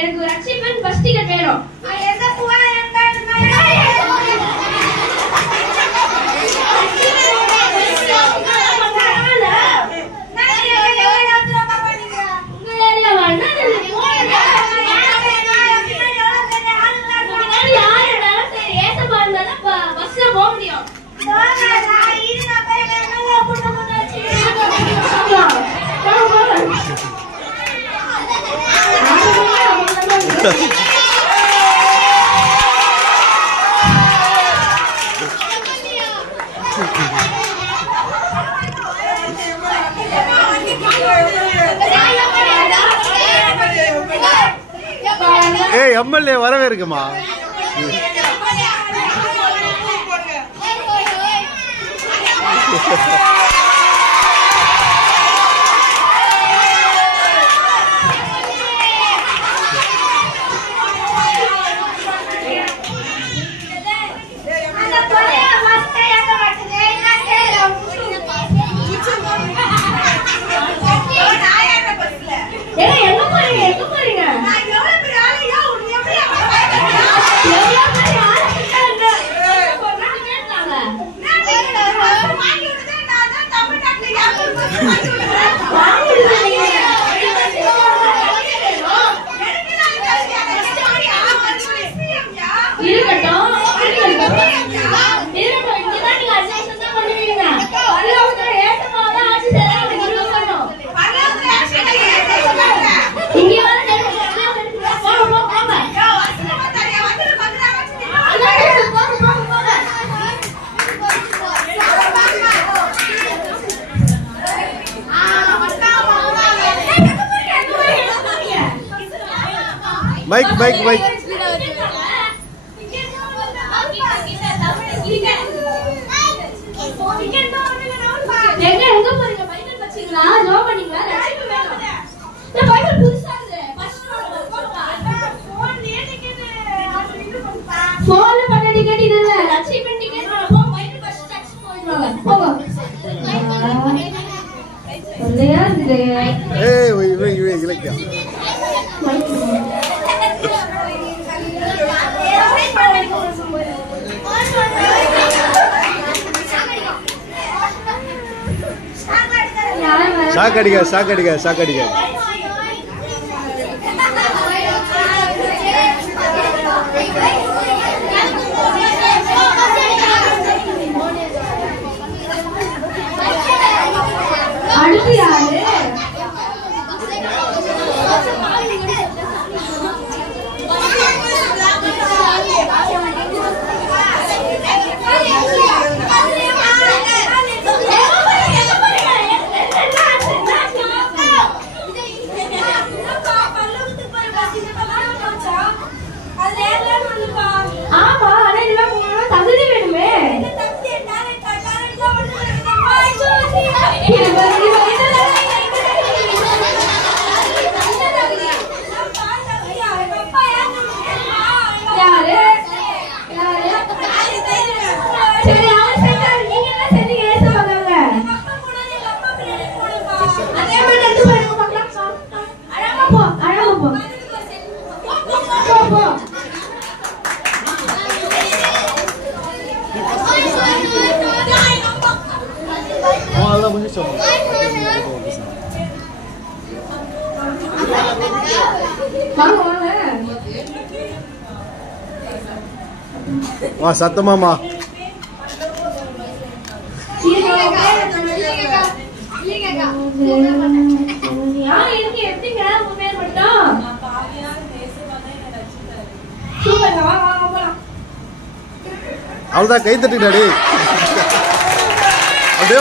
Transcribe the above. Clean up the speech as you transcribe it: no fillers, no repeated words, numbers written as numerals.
எனக்கு ஒரு achievement bus ticket வேணும். ஏய் எம்எல்ஏ வரவே இருக்குமா? மைக் மைக் மைக் எங்க எங்க போறீங்க? பைபிள் படிச்சீங்களா? ஜெபம் பண்ணீங்களா? ரட்சிப்பு வேணும். இந்த பைபிள் புதுசா இருக்கு. ஃபர்ஸ்ட் ஃபோன் டிக்கெட் ஃபோன்ல பண்ண டிக்கெட் இது இல்ல. ரட்சிப்பு டிக்கெட் போ. பைபிள் ஃபர்ஸ்ட் டச் போயிடுவாங்க. போங்க. சொல்லையா இது? ஏய் வை இலக்கியா. சாக்கடிக்க அடுத்து யாரு? வா சத்தமாமா. அவ்வளவுதான் கை தட்டினாடி அப்படியே